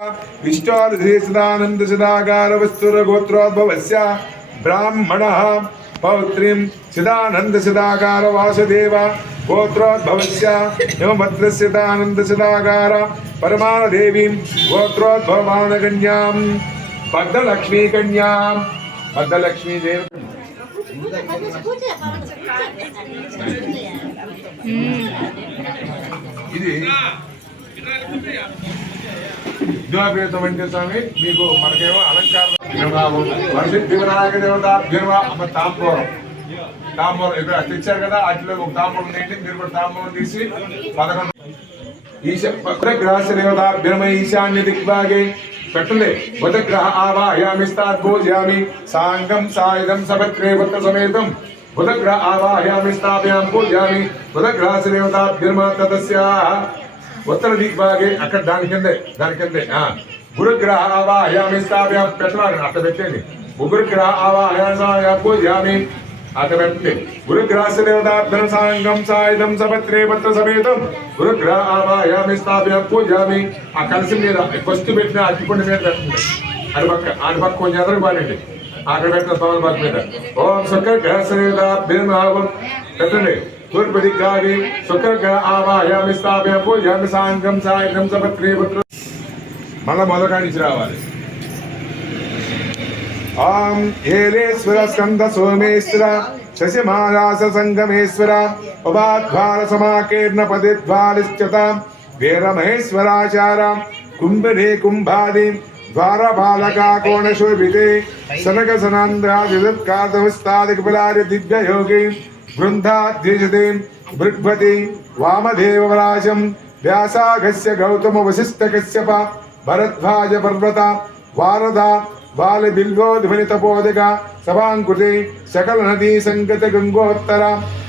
विष्टानंद सदाकार वस्तुर गोत्रोद्भवस्य ब्राह्मणः पौत्रीं सदानंद सदाकार वासुदेव गोत्रोद्भवस्य हिमभद्रस्य सदानंद सदाकार परमादेवीं गोत्रोद्भवानकन्यां पद्मलक्ष्मी कन्यां पद्मलक्ष्मी देव ఇది విద్యాపీఠం అంటే స్వామి మీకు మనకేమో అలంకారం వినాయక దేవతాభ్యమ అమ్మ తాంబూలం ఇక్కడ తెచ్చారు కదా అట్లా ఒక తాంబూలం ఏంటి మీరు కూడా తాంబూలం తీసి 11 గ్రహస్య దేవతాభ్యమ ఈశాన్య దిగ్భాగే పెట్టలే బుధగ్రహ ఆవాహయామి స్థాద్భోజయామి సాంగం సాయుధం సపత్రే పుత్ర సమేతం బుధగ్రహ ఆవాహయామి స్థాపయాం పూజయామి బుధగ్రహస్య దేవతాభ్యమ తదస్య ఉత్తర దిగ్భాగే అక్కడ దాని కిందే గురుగ్రహ ఆవాహయామి స్థాపయాం పెట్టాలి అట్లా పెట్టండి గురుగ్రహ ఆవాహయామి పూజయామి అట్లా పెట్టండి గురుగ్రహస్య దేవతాభ్యమ సాంగం సాయుధం సపత్రే పుత్ర సమేతం గురుగ్రహ ఆవాహయామి స్థాపయాం పూజయామి ఆ కలిసి మీద ఫస్ట్ పెట్టిన అట్టిపండు మీద పెట్టండి అటుపక్క కొంచెం ఎదురు పాడండి అక్కడ పెట్టిన పవన్ పక్క మీద ఓం శుక్రగ్రహస్య దేవతాభ్యమ పెట్టండి తూర్పు దిగ్గాగి శుక్రగ్రహ ఆవాహయామి స్థాపయాం పూజయామి సాంగం సాయుధం సపత్రే పుత్ర మళ్ళా మొదటి రావాలి ఆం ఏలేశ్వర స్కంద సోమేశ్వర శశిమాలాస సంగమేశ్వర ఉపాధ్వార సమాకీర్ణ పదిద్వాలిశ్చత వీరమహేశ్వరాచార కుంభినే కుంభాది ద్వారపాలకా కోణశోభితే సనక సనందాదికార్తవిస్తాదిక బలారి దివ్యయోగి బృందాద్విజతే బృగ్భతి వామదేవరాజం వ్యాసాగస్య గౌతమ వశిష్ఠ కశ్యప భరద్వాజ పర్వత వారద బాల బిల్వోధ్వని తపోదిక సభాంకృతి సకల నదీ సంగత గంగోత్తర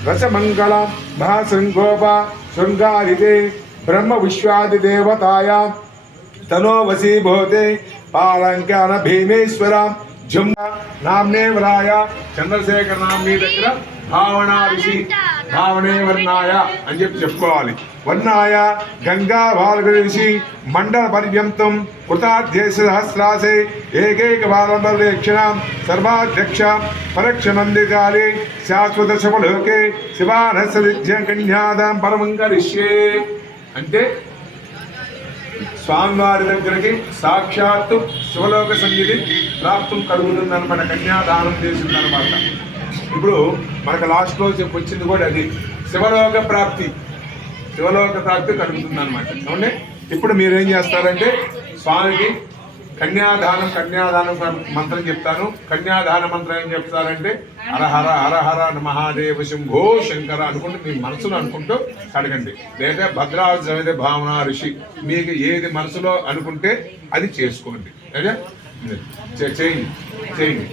రసమంగళ మహాశృంగోప శృంగారితే బ్రహ్మ విశ్వాది దేవతాయ తనో వసీభూతే పాలంకాన భీమేశ్వర జుమ్మ నామ్నే వరాయ చంద్రశేఖర నామ్ని దగ్గర భావన ఋషి భావనే వర్ణాయ అని చెప్పుకోవాలి వర్ణాయ గంగా బాలక ఋషి మండల పర్యంతం కృతాధ్యేశ సహస్రాసే ఏకైక బాలక్షణ సర్వాధ్యక్ష పరక్ష మందికాలే శాశ్వత శుభలోకే శివానస్య విద్య కన్యాదాం పరమం కరిష్యే అంటే స్వామివారి దగ్గరికి సాక్షాత్తు శివలోక సన్నిధి ప్రాప్తం కలుగుతుందన్నమాట కన్యాదానం చేసిందనమాట. ఇప్పుడు మనకు లాస్ట్ రోజు వచ్చింది కూడా అది శివలోక ప్రాప్తి కలుగుతుంది అనమాట. అవునే ఇప్పుడు మీరేం చేస్తారంటే స్వామికి కన్యాదానం మంత్రం చెప్తాను. కన్యాదాన మంత్రం ఏం చెప్తారంటే హరహర హరహర మహాదేవ శంభో శంకర అనుకుంటూ మీ మనసులో అనుకుంటూ అడగండి. లేదా భద్రాజ భావన ఋషి మీకు ఏది మనసులో అనుకుంటే అది చేసుకోండి. లేదా చేయండి.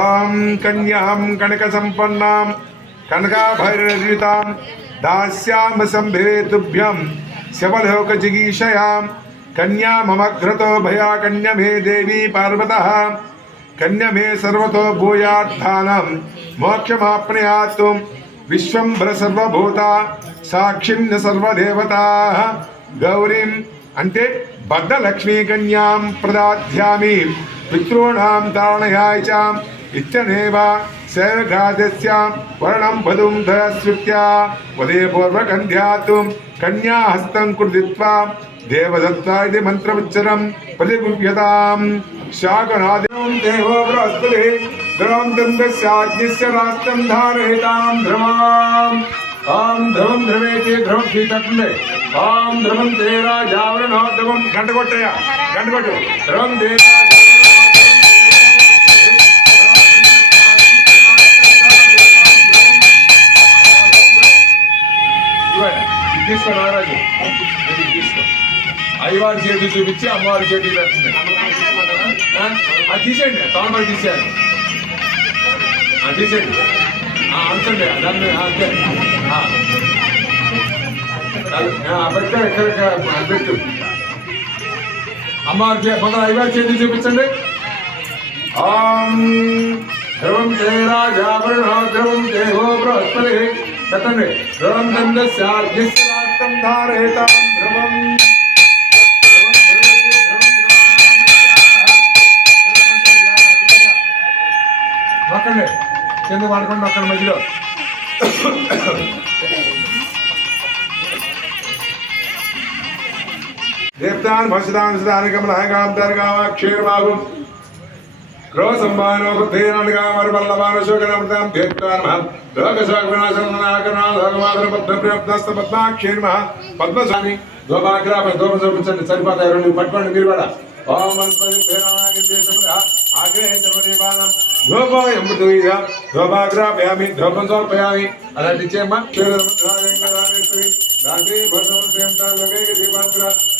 ఓం కన్యాం కనక సంపన్నాం కనకాభైరజితాం దాస్యామ సంభే తుభ్యం శివలోక జిగీషయాం కన్యా మమగ్రతో భయా కన్య మే దేవీ పార్వతః కన్య మే సర్వతో భూయార్థానం మోక్షమాప్నుయాత్ విశ్వంభర సర్వభూత సాక్షిణ్య సర్వదేవతాః గౌరీం అంటే బద్ధ లక్ష్మీ కన్యాం ప్రదాధ్యామి పితॄణాం తారణయాయ చ ఇత్యనేవ సేవకాదస్య వర్ణం వధుం ధరస్విత్యా వదే పూర్వకంధ్యాత్ కన్యాహస్తం కృదిత్వా దేవదత్తాది మంత్రముచ్చరం ప్రతిగుహ్యతాం శాకనాదిం దేవో బృహస్పతి ధ్రువం దందస్యాజ్ఞస్య రాష్ట్రం ధారయితాం ధ్రువాం ఓం ధ్రువం ధ్రువేతి ధ్రువం శ్రీతట్లే ఓం ధ్రువం దేరాజావరణో ధ్రువం గంట కొట్టు ధ్రువం దేరా తీసుకో నారాజు తీసుకో అయ్యవారి చేతి చూపించి అమ్మవారి చేతికి పెడుతుంది. అది తీసేయండి తోమలు తీసేయాలి తీసేయండి అంతండి దాన్ని అంతే పెట్టు ఎక్కడ పెట్టు అమ్మవారి మొదలు అయ్యవారి చేతి చూపించండి. ఓం ధ్రువం దేరాజావరణో ధ్రువం దేవో బృహస్పతి పెట్టండి. ధ్రువం దందస్యార్ఘ్యస్య రాష్ట్రం ధారయితాం ధ్రువం కింద పడకుండా అక్కడ మధ్యలో దేవతాన్ భషదాన్ క్షీరమాగు క్రోసంబానో బుద్ధేనగామరవల్లవానశోకనమృతాం దేవతాన్ లోకశాగ్నాశనాకనాథగమాదరపద్మప్రాప్తస్తపద్మాక్షీర్మ పద్మస్వామి ధోభాగ్రామ ధోమ చూపించండి సరిపోతాయి రెండు పట్టుకోండి మీరు కూడా ఓం ధోభాగ్రాపయామి ధోపం సమర్పయామి అలాంటి ఇచ్చేమ్మా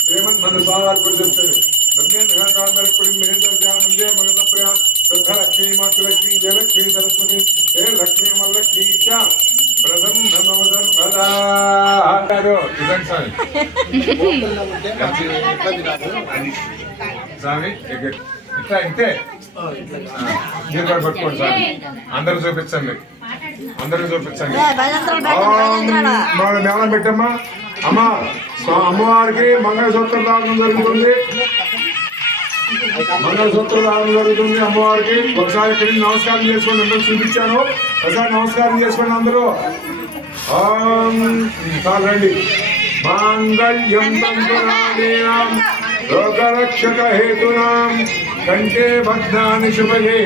శ్రీమన్ మన స్వామివారి కూడా చెప్తుంది లక్ష్మీ మాతృలక్ష్మీ జయలక్ష్మీ సరస్వతి హే లక్ష్మీ మల్లక్ష్మీ చ ప్రసన్నమవసర్వదా స్వామి ఇట్లా ఇంతే మీరు కూడా పట్టుకోండి స్వామి అందరూ చూపించండి అందరూ చూపించండి మేళం పెట్టమ్మా అమ్మా అమ్మవారికి మంగళసూత్రం దానం జరుగుతుంది మంగళసూత్రం దానం జరుగుతుంది అమ్మవారికి ఒకసారి ఇక్కడ నమస్కారం చేసుకోండి అందరూ చూపించాను ఒకసారి నమస్కారం చేసుకోండి అందరూ చాలు రండి మాంగళ్యం తంతునాదీనాం లోకరక్షక హేతునాం కంఠే బధ్నాని శుభగే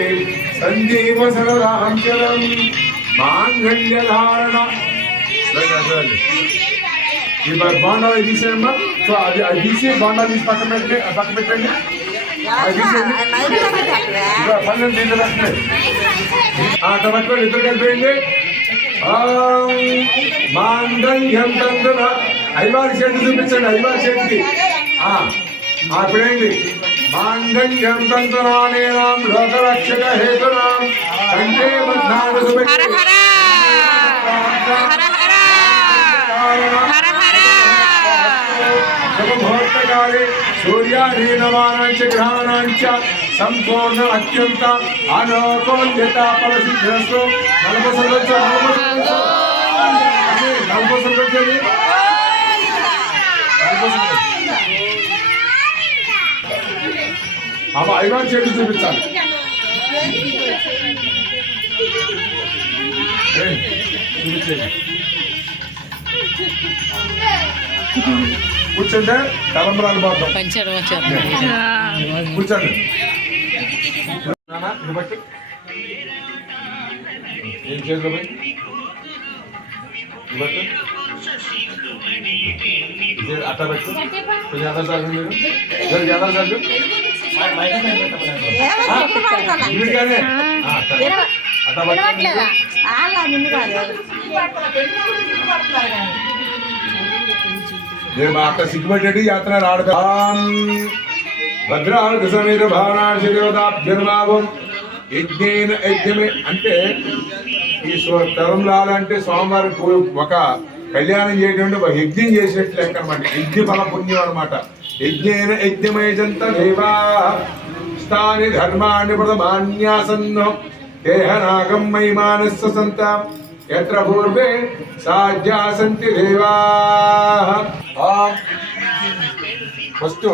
సంజీవ సరదాం చరం మాంగళ్య ధారణ ఈ బాండాలు తీసేయమ్మా సో అది తీసి బాండాలు తీసి పక్క పెట్టండి పన్నెండు దీంట్లో పెట్టండి అట్లా పట్టుకోండి ఇద్దరు కలిపేయండి మాంగళ్యం తంతున ఐవారి చేతి చూపించండి ఐవారి చేతికి అప్పుడేంటి మాంగళ్యం తంతునానేనాం లోకరక్షక హేతునాం కంఠే బధ్నాని శుభగే శుభముహూర్తకాలే సూర్యాధీనమానాంచ గ్రహాణాంచ సంపూర్ణ అత్యంత అలోకోల్యత ఫలసిద్ధిరస్తు 40 సంవత్సరాలు అమ్మ ఐవారు చేతి చూపించాలి కూర్చుంటే తలంబరాలు పోతాం కూర్చోండి ఇది బట్టి ఏం చేతిలో పోయి బట్టి అట్లా పెట్టు కొంచెం ఎదరు సార్ మీరు ఎదరు సార్ ఇవిడిగానే అట్లా పట్టు అక్కడ సిగ్గుపట్టేటి యాత్ర రాడు భద్రాలు సమేత భావనాశి దేవతాభ్యర్మాభం యజ్ఞేన యజ్ఞమే అంటే ఈ తరంలాలంటే స్వామివారి ఒక కళ్యాణం చేయడం ఒక యజ్ఞం చేసినట్లు లెక్క అనమాట యజ్ఞ ఫల పుణ్యం అనమాట యజ్ఞేన యజ్ఞమేజంత దేవా స్థాని ధర్మాన్ని ప్రథమాన్యాసన్నో దేహనాగం మహిమానస్య సంత ఎత్ర పూర్వే సాధ్యాసంతి దేవా ఫస్ట్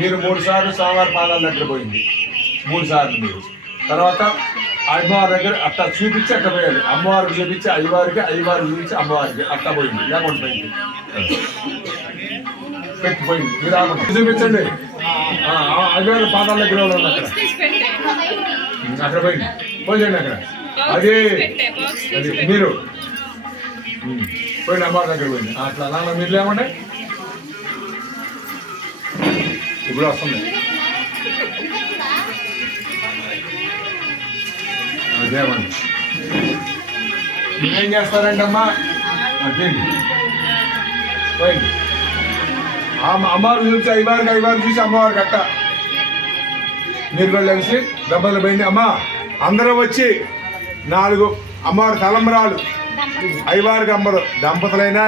మీరు 3 సార్లు స్వామివారి పాదాల దగ్గర పోయింది 3 సార్లు మీరు తర్వాత అమ్మవారి దగ్గర అట్లా చూపించి అట్లా పోయాలి అమ్మవారికి చూపించి అయ్యవారికి చూపించి అమ్మవారికి అట్లా పోయింది లేకుండా పోయింది పెట్టిపోయింది మీరు చూపించండి అయ్యవారి పాదాల దగ్గర అక్కడ పోయింది పోయండి అక్కడ అదే అది మీరు పోయిన అమ్మవారి దగ్గర పోయింది అట్లా అలా మీరు లేమండి ఇప్పుడు వస్తుంది అదేమండి మీరేం చేస్తారండి అమ్మా అదేంటి పోయింది అమ్మవారు చూసి అయ్యవారు చూసి అమ్మవారు కట్ట మీరు కూడా కలిసి దెబ్బలు పోయింది అమ్మ అందరూ వచ్చి 4 అమ్మవారి తలంబరాలు అయ్యవారికి అమ్మరు దంపతులైనా